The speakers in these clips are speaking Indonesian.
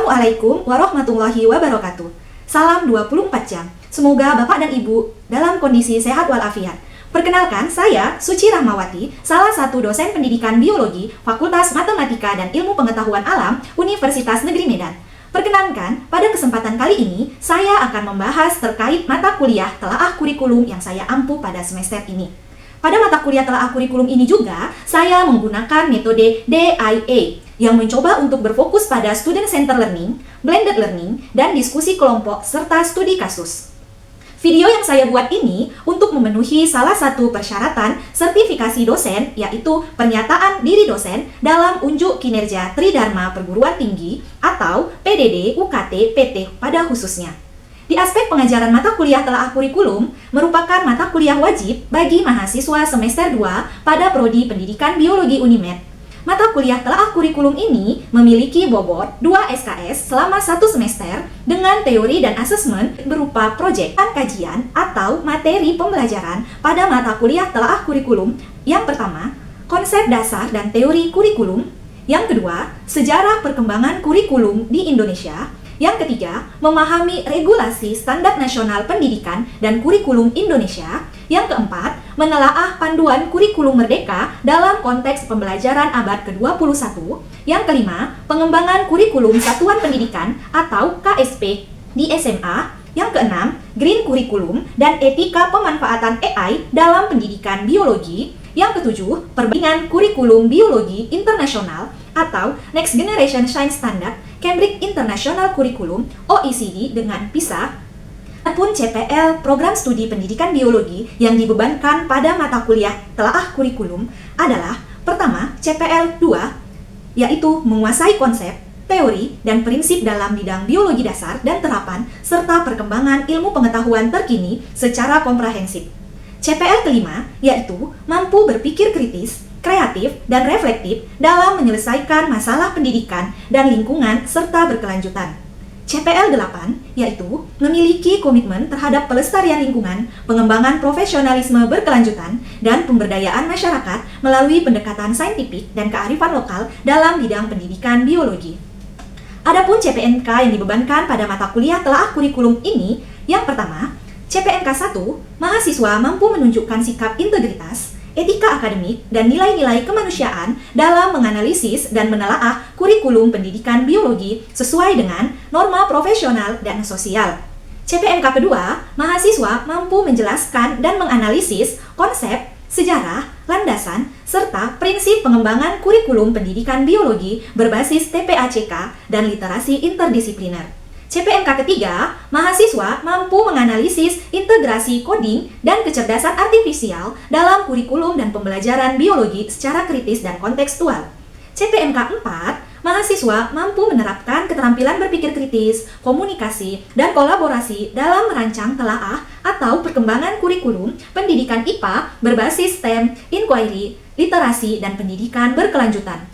Assalamualaikum warahmatullahi wabarakatuh. Salam 24 jam. Semoga Bapak dan Ibu dalam kondisi sehat walafiat. Perkenalkan, saya Suci Rahmawati, salah satu dosen pendidikan biologi Fakultas Matematika dan Ilmu Pengetahuan Alam Universitas Negeri Medan. Perkenalkan, pada kesempatan kali ini, saya akan membahas terkait mata kuliah telaah kurikulum yang saya ampu pada semester ini. Pada mata kuliah telaah kurikulum ini juga, saya menggunakan metode DIA yang mencoba untuk berfokus pada student center learning, blended learning, dan diskusi kelompok serta studi kasus. Video yang saya buat ini untuk memenuhi salah satu persyaratan sertifikasi dosen, yaitu pernyataan diri dosen dalam unjuk kinerja Tridharma Perguruan Tinggi atau PDD UKT PT pada khususnya. Di aspek pengajaran mata kuliah telaah kurikulum merupakan mata kuliah wajib bagi mahasiswa semester 2 pada prodi Pendidikan Biologi Unimed. Mata kuliah telaah kurikulum ini memiliki bobot 2 SKS selama 1 semester dengan teori dan asesmen berupa proyek kajian atau materi pembelajaran pada mata kuliah telaah kurikulum. Yang pertama, konsep dasar dan teori kurikulum. Yang kedua, sejarah perkembangan kurikulum di Indonesia. Yang ketiga, memahami regulasi standar nasional pendidikan dan kurikulum Indonesia. Yang keempat, menelaah panduan kurikulum merdeka dalam konteks pembelajaran abad ke-21. Yang kelima, pengembangan kurikulum satuan pendidikan atau KSP di SMA. Yang keenam, green kurikulum dan etika pemanfaatan AI dalam pendidikan biologi. Yang ketujuh, perbandingan kurikulum biologi internasional atau Next Generation Science Standard Cambridge International Curriculum OECD dengan PISA. Adapun CPL program studi pendidikan biologi yang dibebankan pada mata kuliah telaah kurikulum adalah pertama, CPL 2, yaitu menguasai konsep, teori, dan prinsip dalam bidang biologi dasar dan terapan serta perkembangan ilmu pengetahuan terkini secara komprehensif. CPL kelima, yaitu mampu berpikir kritis, kreatif, dan reflektif dalam menyelesaikan masalah pendidikan dan lingkungan serta berkelanjutan. CPL 8, yaitu memiliki komitmen terhadap pelestarian lingkungan, pengembangan profesionalisme berkelanjutan, dan pemberdayaan masyarakat melalui pendekatan saintifik dan kearifan lokal dalam bidang pendidikan biologi. Adapun CPNK yang dibebankan pada mata kuliah telaah kurikulum ini, yang pertama, CPNK 1, mahasiswa mampu menunjukkan sikap integritas, etika akademik, dan nilai-nilai kemanusiaan dalam menganalisis dan menelaah kurikulum pendidikan biologi sesuai dengan norma profesional dan sosial. CPNK kedua, mahasiswa mampu menjelaskan dan menganalisis konsep, sejarah, landasan, serta prinsip pengembangan kurikulum pendidikan biologi berbasis TPACK dan literasi interdisipliner. CPNK ketiga, mahasiswa mampu menganalisis integrasi coding dan kecerdasan artifisial dalam kurikulum dan pembelajaran biologi secara kritis dan kontekstual. CPNK 4, mahasiswa mampu menerapkan keterampilan berpikir kritis, komunikasi, dan kolaborasi dalam merancang telaah atau perkembangan kurikulum pendidikan IPA berbasis STEM, inquiry, literasi, dan pendidikan berkelanjutan.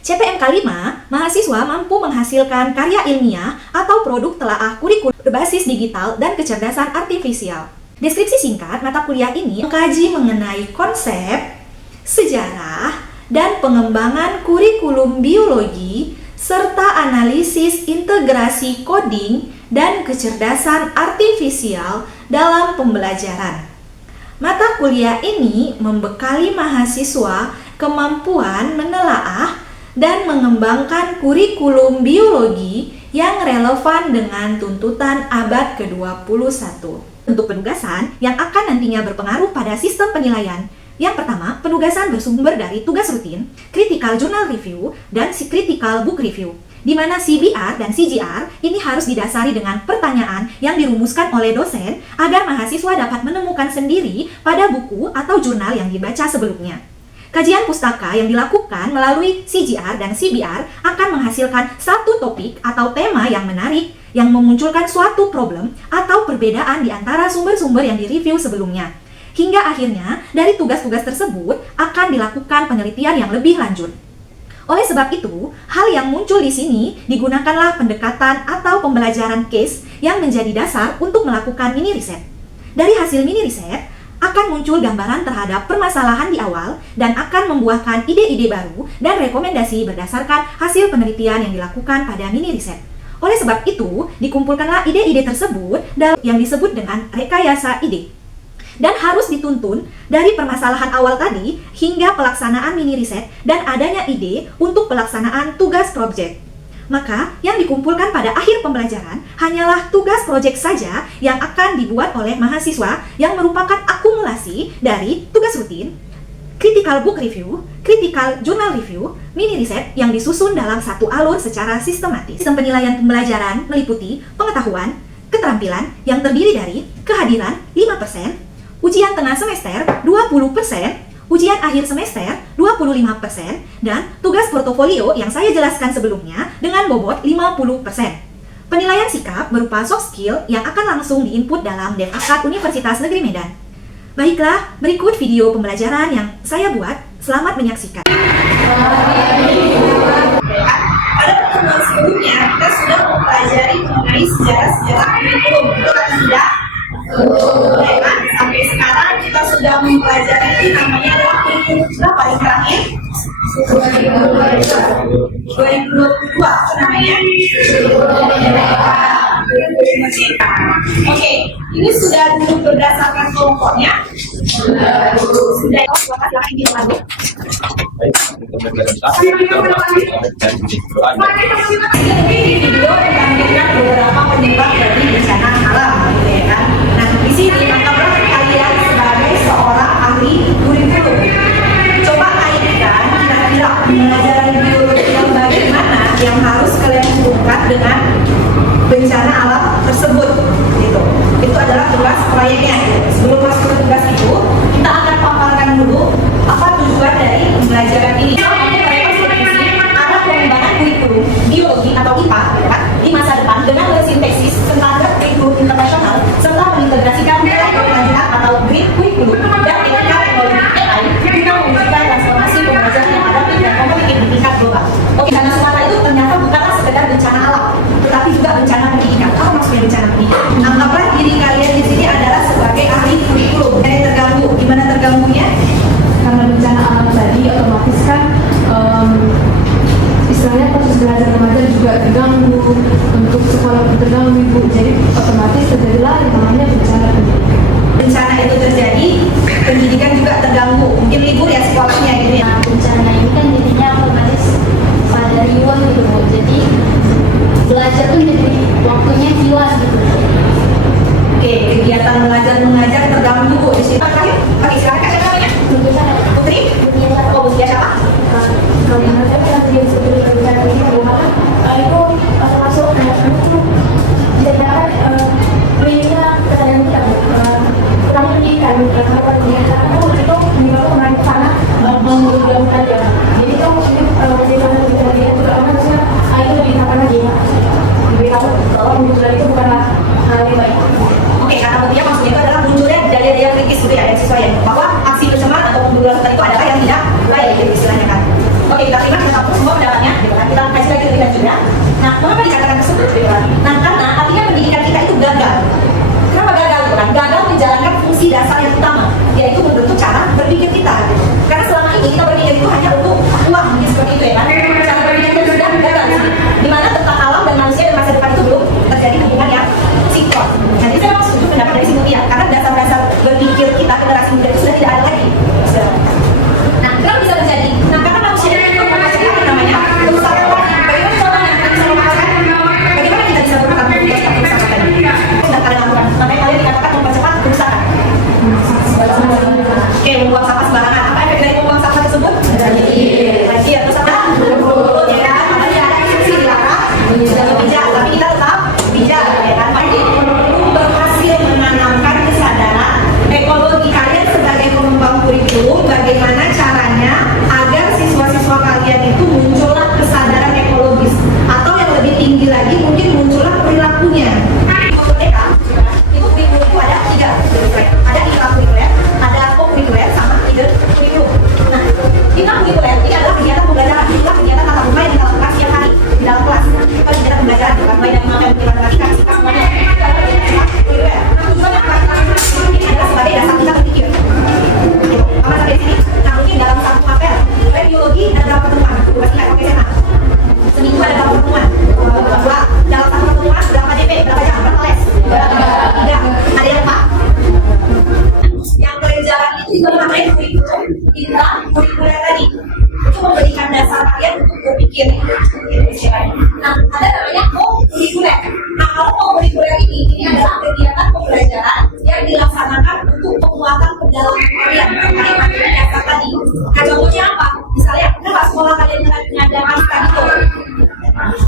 CPNK 5, mahasiswa mampu menghasilkan karya ilmiah atau produk telaah kurikulum berbasis digital dan kecerdasan artifisial. Deskripsi singkat mata kuliah ini mengkaji mengenai konsep, sejarah, dan pengembangan kurikulum biologi, serta analisis integrasi coding dan kecerdasan artifisial dalam pembelajaran. Mata kuliah ini membekali mahasiswa kemampuan menelaah dan mengembangkan kurikulum biologi yang relevan dengan tuntutan abad ke-21. Untuk penugasan yang akan nantinya berpengaruh pada sistem penilaian. Yang pertama, penugasan bersumber dari tugas rutin, critical journal review, dan critical book review. Di mana CBR dan CGR ini harus didasari dengan pertanyaan yang dirumuskan oleh dosen agar mahasiswa dapat menemukan sendiri pada buku atau jurnal yang dibaca sebelumnya. Kajian pustaka yang dilakukan melalui CGR dan CBR akan menghasilkan satu topik atau tema yang menarik yang memunculkan suatu problem atau perbedaan di antara sumber-sumber yang direview sebelumnya. Hingga akhirnya dari tugas-tugas tersebut akan dilakukan penelitian yang lebih lanjut. Oleh sebab itu, hal yang muncul di sini digunakanlah pendekatan atau pembelajaran case yang menjadi dasar untuk melakukan mini riset. Dari hasil mini riset, akan muncul gambaran terhadap permasalahan di awal dan akan membuahkan ide-ide baru dan rekomendasi berdasarkan hasil penelitian yang dilakukan pada mini riset. Oleh sebab itu, dikumpulkanlah ide-ide tersebut yang disebut dengan rekayasa ide. Dan harus dituntun dari permasalahan awal tadi hingga pelaksanaan mini riset dan adanya ide untuk pelaksanaan tugas proyek. Maka, yang dikumpulkan pada akhir pembelajaran hanyalah tugas proyek saja yang akan dibuat oleh mahasiswa yang merupakan akumulasi dari tugas rutin, critical book review, critical journal review, mini riset yang disusun dalam satu alur secara sistematis. Sistem penilaian pembelajaran meliputi pengetahuan, keterampilan yang terdiri dari kehadiran 5%, ujian tengah semester 20%, ujian akhir semester 25%, dan tugas portofolio yang saya jelaskan sebelumnya dengan bobot 50%. Penilaian sikap berupa soft skill yang akan langsung diinput dalam Dev Akad Universitas Negeri Medan. Baiklah, berikut video pembelajaran yang saya buat. Selamat menyaksikan. Pada pertemuan sebelumnya, kita sudah mempelajari mengenai sejarah-sejarah kurikulum. Betul atau tidak? Sampai sekarang kita sudah mempelajari namanya adalah kurikulum berapa yang terakhir? 2022 namanya. Oke, ini sudah dulu berdasarkan kelompoknya. Sudah. Silakan ini lagi. Ini video menampilkan beberapa penyebab dari bencana alam, gitu ya kan? Nah, di sini anggaplah kalian sebagai seorang ahli kurikulum. Coba kaitkan kira-kira pembelajaran biologi yang bagaimana yang harus kalian hubungkan dengan bencana alam tersebut, gitu. Itu adalah tugas proyeknya. Sebelum masuk ke tugas itu, kita akan paparkan dulu apa tujuan dari pembelajaran ini. Arah pengembangan kurikulum biologi atau IPA, ya, di masa depan dengan bersintesis standar kurikulum internasional serta mengintegrasikan nilai kelanjutan atau green kurikulum dan etika teknologi AI guna mewujudkan transformasi pembelajaran yang adaptif dan kompetitif di tingkat global. Oke, karena semata itu ternyata bukanlah sekedar bencana alam, tetapi juga bencana pendidikan. Apa maksudnya bencana pendidikan? Anggaplah diri kalian di sini adalah sebagai ahli kurikulum. Kalian terganggu. Gimana terganggunya? Karena bencana alam tadi otomatis kan istilahnya proses belajar remaja juga terganggu, untuk sekolah pun terganggu ibu, jadi otomatis terjadilah yang namanya bencana pendidikan. Bencana itu terjadi, pendidikan juga terganggu. Mungkin libur ya sekolahnya gitu ya. Nah, bencana ini kan jadinya otomatis pada riuh gitu Bu. Jadi belajar tuh jadi waktunya hilang gitu. Oke, kegiatan belajar mengajar terganggu Bu di sini. Terakhir, oke silakan Kak, siapa namanya? Putri? Oh, Putri siapa? Kalau yang ada yang dia sebut bencana ini adalah itu termasuk itu disediakan belinya yang tidak kurang pendidikan karena pendidikan itu menyebabkan sangat mengurangkan ya. Jadi itu mungkin bagaimana kita lihat juga orang maksudnya itu ditanyakan lagi diberitahu bahwa munculan itu bukanlah hal yang baik. Oke, kata Putri maksudnya itu adalah munculnya daya-daya kritis gitu ya, siswa ya, bahwa aksi bersemangat atau pembunuhan itu adalah yang tidak baik gitu istilahnya kan. Oke, kita terima kita semua pendapatnya gitu kan. Kita kasih lagi lebih lanjut ya. Nah, mengapa dikatakan tersebut gitu kan? Nah, karena artinya pendidikan kita itu gagal. Kenapa gagal gitu kan? Gagal menjalankan fungsi dasar yang utama, yaitu membentuk cara berpikir kita gitu. Karena selama ini kita berpikir itu hanya untuk uang, mungkin seperti itu ya kan. Cara berpikir kita sudah gagal di sini. Di mana tentang alam dan manusia dan masa depan itu belum terjadi hubungan yang sinkron. Jadi saya mau setuju pendapat dari si Mutia, karena dasar-dasar berpikir kita generasi muda itu sudah tidak ada lagi. Nah, kenapa bisa terjadi? Nah, karena manusia itu menghasilkan namanya kerusakan. Bagaimana contohnya? Bagaimana kita bisa berperan untuk kerusakan tadi? Sudah kalian lakukan. Makanya kalian dikatakan mempercepat kerusakan. kalian untuk berpikir gitu istilahnya. Nah, ada namanya co-curricular. Nah, kalau co-curricular ini adalah kegiatan pembelajaran yang dilaksanakan untuk penguatan pendalaman kalian terkait materi dasar tadi. Nah, contohnya apa? Misalnya, kenapa sekolah kalian mengadakan study tour?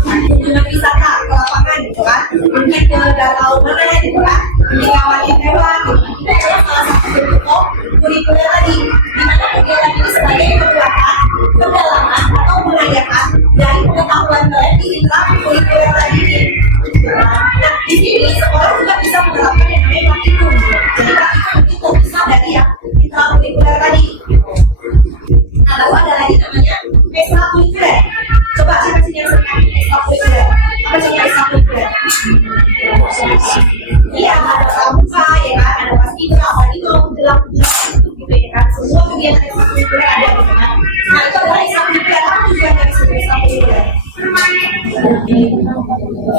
Kunjungan wisata ke lapangan gitu kan, mungkin ke danau mana gitu kan, ngawalin hewan gitu. Itu adalah salah satu bentuk kurikuler tadi, di mana kegiatan ini sebagai penguatan, pendalaman atau pengajaran dari pengetahuan kalian di intrakurikuler tadi ini. Nah, di sini sekolah juga bisa menerapkan yang namanya praktikum. Jadi praktikum itu bisa dari yang intrakurikuler tadi. Nah, lalu ada lagi namanya ekstrakurikuler. Coba siapa sih yang sering ekstrakurikuler? Apa contoh ekstrakurikuler? Iya, ada pramuka, ya kan, ada paskibra, apalagi mau menjelang gitu ya kan. Semua kegiatan ekstrakurikuler ada gitu kan. Nah, itu adalah ekstrakurikuler. Apa tujuan dari sebuah ekstrakurikuler?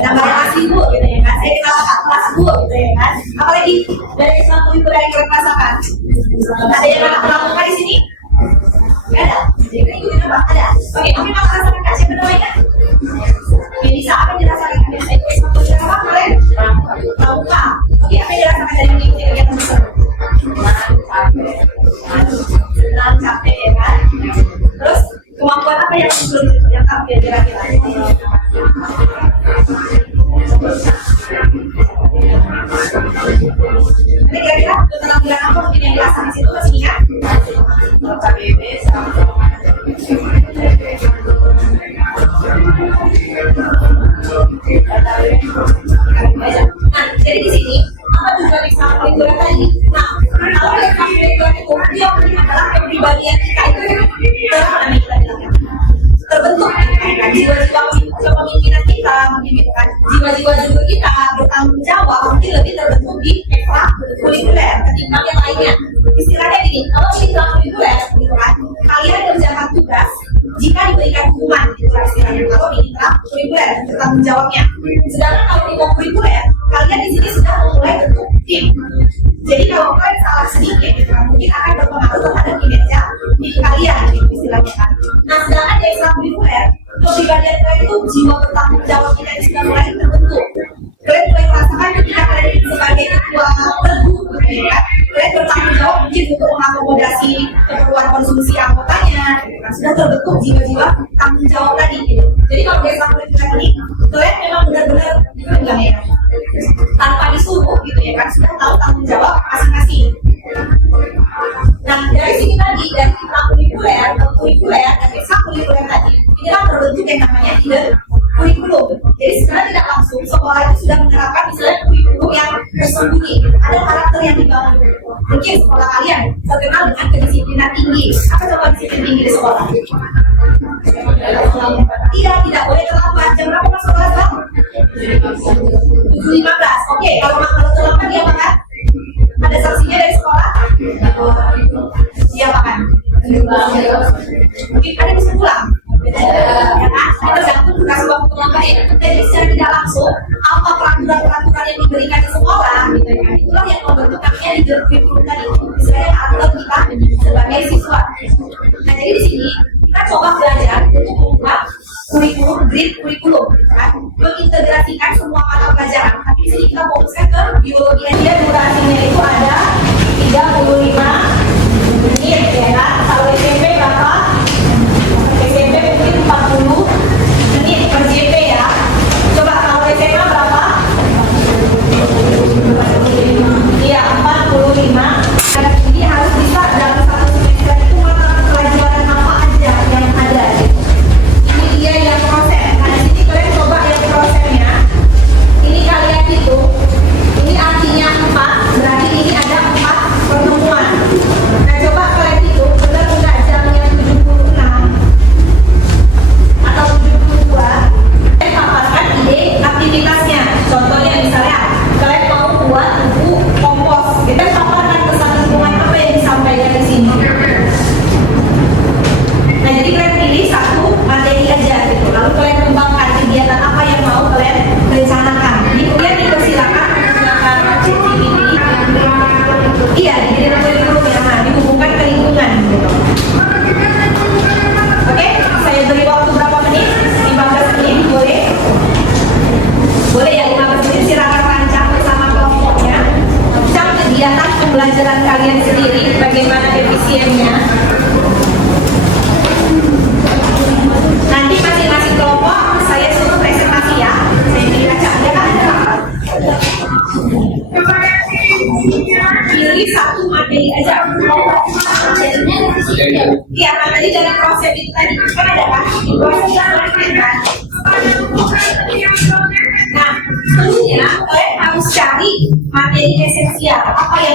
Nambah relasi bu, gitu ya kan. Saya kenal kakak kelas bu, gitu ya kan. Apalagi dari ekstrakurikuler yang kita rasakan. Ada yang anak pramuka di sini? Gak ada. Jadi kita ikutin apa? Ada. Oke, mungkin kalau rasakan kak siapa namanya? Oke, bisa apa yang dirasakan? Biasa itu ekstrakurikuler apa kemarin? Pramuka. Oke, apa yang dirasakan dari mengikuti kegiatan tersebut? Senang, capek ya kan? Terus kemampuan apa yang muncul di situ? Yang tampil kira-kira? Ini kira-kira keterampilan apa mungkin yang dirasakan di situ masih ingat? Nah, jadi di sini apa tujuan ekstrakurikuler tadi? Nah, kalau ekstrakurikuler itu dia adalah kepribadian kita itu terbentuk kan, jiwa-jiwa kepemimpinan kita mungkin gitu kan, jiwa-jiwa juga kita bertanggung jawab mungkin lebih terbentuk di ekstrakurikuler ketimbang yang lainnya. Istilahnya gini, kalau di ekstrakurikuler gitu kan, kalian kerjakan tugas jika diberikan hukuman gitu lah istilahnya. Kalau di ekstrakurikuler bertanggung jawabnya. Sedangkan kalau di kurikuler kalian di sini sudah memulai bentuk tim. Jadi kalau kalian salah sedikit gitu kan, mungkin akan berpengaruh terhadap kinerja di kalian gitu istilahnya kan. Nah, sedangkan di ekstrakurikuler kepribadian kalian itu jiwa bertanggung jawab kita itu sudah mulai terbentuk. Kalian mulai merasakan ketika kalian sebagai ketua regu gitu ya, kalian bertanggung jawab mungkin untuk mengakomodasi keperluan konsumsi anggotanya gitu kan. Sudah terbentuk jiwa-jiwa tanggung jawab tadi gitu. Jadi kalau di ekstrakurikuler ini kalian memang benar-benar enggak ya, tanpa disuruh gitu ya kan, sudah tahu tanggung jawab masing-masing. Nah, dari sini tadi, dari intrakurikuler, kurikuler, dan ekstrakurikuler tadi, ini kan terbentuk yang namanya hidden kurikulum. Jadi sebenarnya tidak langsung sekolah itu sudah menerapkan misalnya kurikulum yang tersembunyi. Ada karakter yang dibangun. Mungkin sekolah kalian terkenal dengan kedisiplinan tinggi. Apa coba disiplin tinggi di sekolah? Tidak boleh terlambat. Jam berapa masuk kelas, Bang? 7.15. Oke, kalau terlambat dia apa kan? Ada sanksinya dari sekolah? Dia apa kan? Mungkin ada bisa pulang. Ya kan? Tergantung kasih waktu terlambat ya. Jadi secara tidak langsung apa peraturan-peraturan yang diberikan di sekolah gitu ya. Itulah yang membentuk namanya leader kurikulum tadi. Misalnya aturan kita sebagai siswa. Nah, jadi di sini kita coba belajar untuk membuat kurikulum, grid kurikulum, kan? Mengintegrasikan semua mata pelajaran. Tapi di sini kita fokuskan ke biologi aja. Durasinya itu ada 35 menit, ya kan? Kalau SMP berapa? SMP mungkin 40 menit per JP ya. Coba kalau SMA berapa? Iya, 45. Jadi harus bisa dalam satu semester itu mata pelajaran apa aja yang ada. Ini dia yang proses. Nah, di sini kalian coba yang prosesnya. Ini kalian hitung. Ini artinya 4, berarti ini ada 4 pertemuan.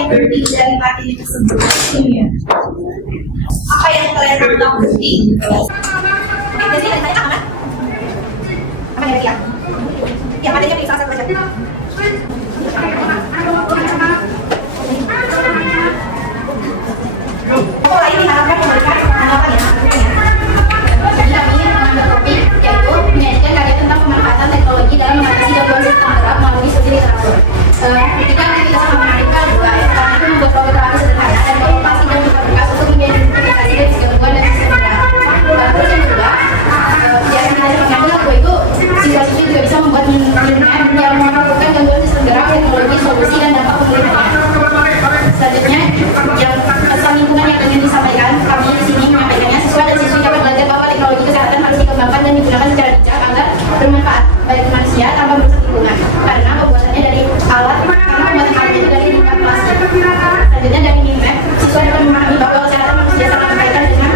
penting dari materi tersebut? Apa yang kalian anggap penting? Oke, jadi ada tanya aman? Aman ya? Ya, materinya pilih salah satu aja. Apa lain diharapkan memberikan tanggapan ya? Jadi kami mengambil topik yaitu menyajikan karya tentang pemanfaatan teknologi dalam mengatasi gangguan sistem gerak melalui studi literatur. Ketika aktivitas sangat menarik kedua, karena itu membuat program terapi sederhana dan pasti dan juga berkas untuk mengidentifikasi dari gangguan dan sistem gerak. Terus yang kedua, yang kita mengambil lagu itu siswa-siswi juga bisa membuat minat yang melakukan gangguan sistem gerak, teknologi, solusi dan dampak pemerintahnya. Selanjutnya, yang pesan lingkungan yang ingin disampaikan, kami di sini menyampaikannya siswa dan siswi dapat belajar bahwa teknologi kesehatan harus dikembangkan dan digunakan secara bijak agar bermanfaat bagi manusia tanpa merusak lingkungan. Karena pembuatannya dari alat itu dari limbah plastik. Selanjutnya dari Minmap, siswa dapat memahami bahwa kesehatan manusia sangat berkaitan dengan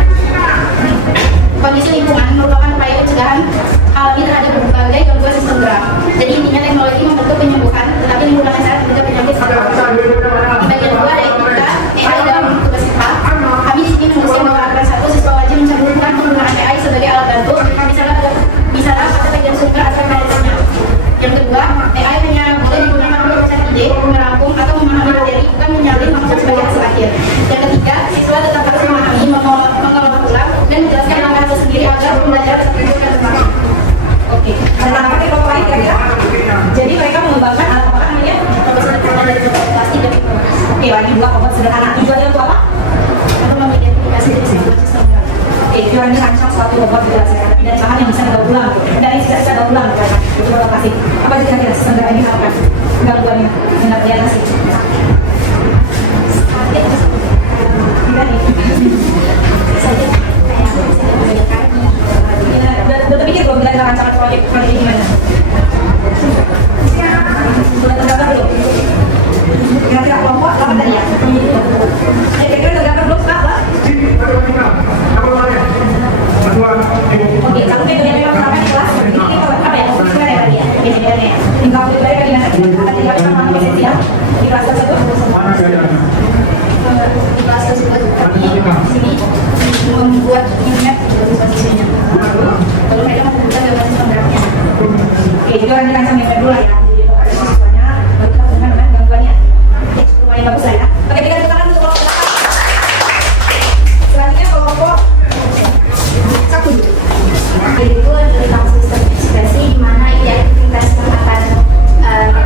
kondisi lingkungan merupakan upaya pencegahan alami terhadap berbagai gangguan sistem gerak. Jadi intinya teknologi membentuk penyembuhan, tetapi lingkungan sehat mencegah penyakit. Di bagian kedua ada etika AI dalam tugas IPA. Kami di sini menuliskan bahwa aturan 1 siswa wajib mencantumkan penggunaan AI sebagai alat bantu, misalnya pada bagian sumber atau kaitannya. Yang kedua, AI hanya boleh digunakan untuk mencari ide, merangkum atau memahami materi, bukan menyalin maksud sebagai hasil akhir. Yang ketiga, siswa tetap harus memahami, mengelola ulang dan menjelaskan langkah sendiri agar pembelajaran tetap berkembang. Oke, ada tanggapan dari kelompok lain kira-kira? Jadi mereka mengembangkan alat apa namanya? Robot sederhana dari plastik dan informasi. Oke, lagi dua robot sederhana. Tujuannya untuk apa? Untuk mengidentifikasi dari sistem gerak. Oke, tujuannya merancang suatu robot sederhana dan bahan yang bisa didaur ulang. Dari sisa daur ulang, itu robot plastik. Apa sih kira-kira sistem gerak yang diharapkan? Gangguannya, yang realisasi. Tidak nih. Saja kayak bisa dibayangkan. Udah terpikir belum kita rancangan proyek gimana? Sudah tergambar belum? Kira-kira kelompok apa tadi ya? Kira-kira tergambar belum Kak? Oke, kalau metodenya memang sama di kelas, ini apa ya? Gimana ya tadi ya? Biasanya ya. Tinggal belajar gimana? Ada tinggal sama esensial di kelas tersebut? Di kelas tersebut kami di sini membuat minmap dari posisinya. Lalu mereka membutuhkan gangguan sistem geraknya. Oke, jadi orang dirancang minmap dulu lah ya. Jadi untuk ada siswanya, baru kita punya memang gangguannya. Oke, lumayan bagus lah ya. Oke, kita tangan untuk kelompok belakang. Selanjutnya kelompok 1. Itu tentang sistem ekspresi di mana aktivitas yang akan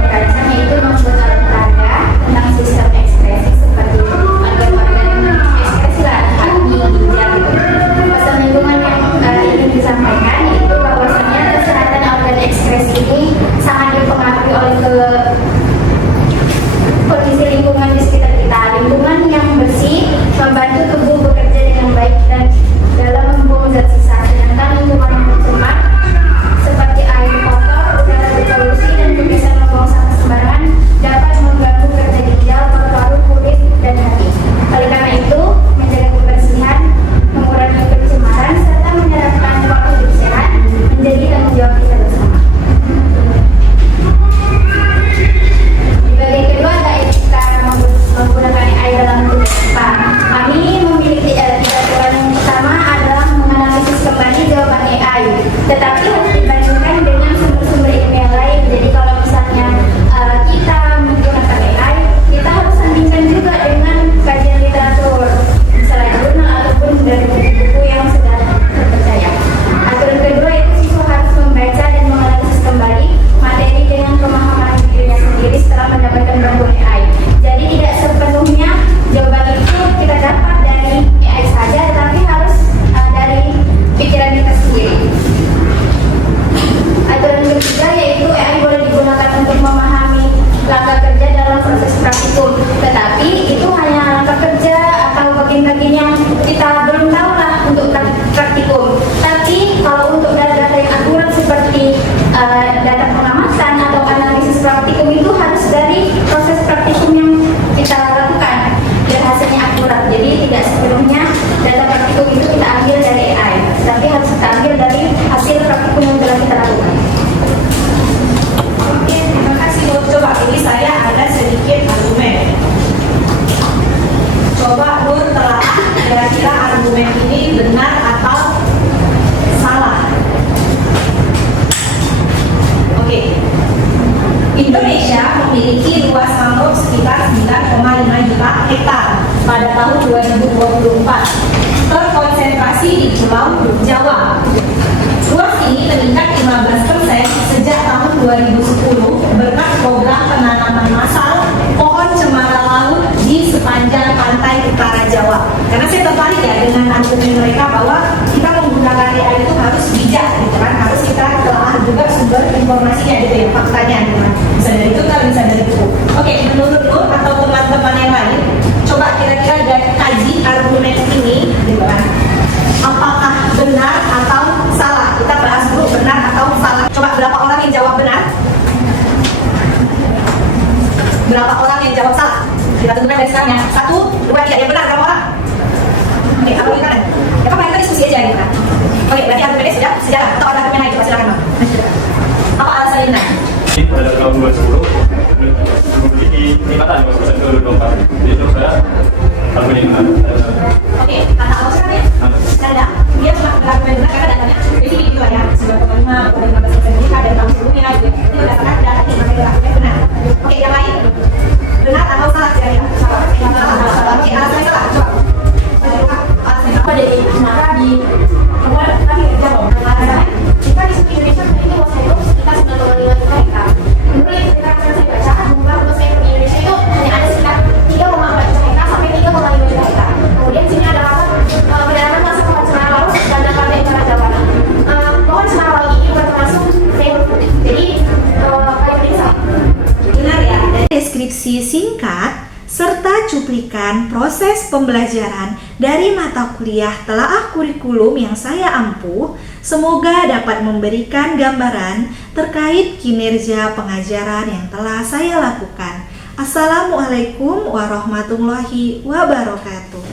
dirancang yaitu membuat alat tanda tentang sistem ekspresi seperti organ-organ ekspresi lah, hati, ginjal gitu. Pesan lingkungan yang ingin disampaikan yaitu bahwasannya kesehatan organ ekspresi ini sangat dipengaruhi oleh kondisi lingkungan di sekitar kita. Lingkungan yang bersih membantu tubuh bekerja dengan baik dan dalam membuang zat sisa. Sedangkan lingkungan yang tercemar seperti air kotor, udara berpolusi dan kebiasaan membuang sampah sembarangan dapat mengganggu kerja ginjal, paru-paru, kulit dan hati. Oleh karena itu, menjaga kebersihan, mengurangi pencemaran serta menerapkan pola hidup sehat menjadi tanggung jawab kita bersama. Di bagian kedua ada etika menggunakan AI dalam tugas IPA. Kami memiliki aturan yang pertama adalah menganalisis kembali jawaban AI, tetapi harus dibandingkan dengan sumber-sumber ilmiah lain. Jadi kalau misalnya kita menggunakan AI, kita harus sandingkan juga dengan kajian literatur, misalnya jurnal ataupun dari buku-buku yang sudah terpercaya. Aturan kedua itu siswa harus membaca dan menganalisis kembali materi dengan pemahaman dirinya sendiri setelah mendapatkan bantuan AI. Jadi tidak sepenuhnya jawaban itu kita dapat dari AI saja, tetapi harus dari pikiran kita sendiri. Karena saya tertarik ya dengan argumen mereka bahwa kita menggunakan AI itu harus bijak gitu kan, harus kita telah juga sumber informasinya gitu ya, faktanya gitu kan. Bisa dari itu kan, bisa dari buku. Oke, menurut lu atau teman-teman yang lain, coba kira-kira kaji argumen ini gitu kan. Apakah benar atau salah? Kita bahas dulu benar atau salah. Coba berapa orang yang jawab benar? Berapa orang yang jawab salah? Kita tentukan dari sekarang ya. 1, 2, 3. Yang benar berapa orang? Oke, apa yang kanan? Ya kan kita diskusi aja gitu kan. Oke, berarti argumennya sudah sejalan atau ada argumen lain? Coba silakan Bang. Apa alasan ini? Pada tahun 2010 memiliki peningkatan 5% ke 24. Jadi itu saya argumen yang benar. Oke, kata Allah sekarang ya? Tanda, dia cuma argumen benar karena datanya spesifik gitu lah ya. 9,5 pendidikan dari tahun sebelumnya gitu. Itu berdasarkan data yang mereka argumen benar. Oke, yang lain? Benar atau salah kira-kira? Salah. Oke, alasannya salah. Coba. Apa dari Sumatera di kemudian kami jawab alasannya kita di seluruh Indonesia memiliki luas hidup sekitar 9,5 juta hektar. Menurut literasi yang saya baca, jumlah luas hidup di Indonesia itu hanya ada sekitar 3,4 juta hektar sampai 3,5 juta hektar. Kemudian sini ada kata perdagangan masuk pohon cemara laut dan pantai utara Jawa. Pohon cemara laut ini bukan termasuk mangrove. Jadi kayak ini salah. Benar ya, dari deskripsi singkat serta cuplikan proses pembelajaran dari mata kuliah telaah kurikulum yang saya ampuh, semoga dapat memberikan gambaran terkait kinerja pengajaran yang telah saya lakukan. Assalamualaikum warahmatullahi wabarakatuh.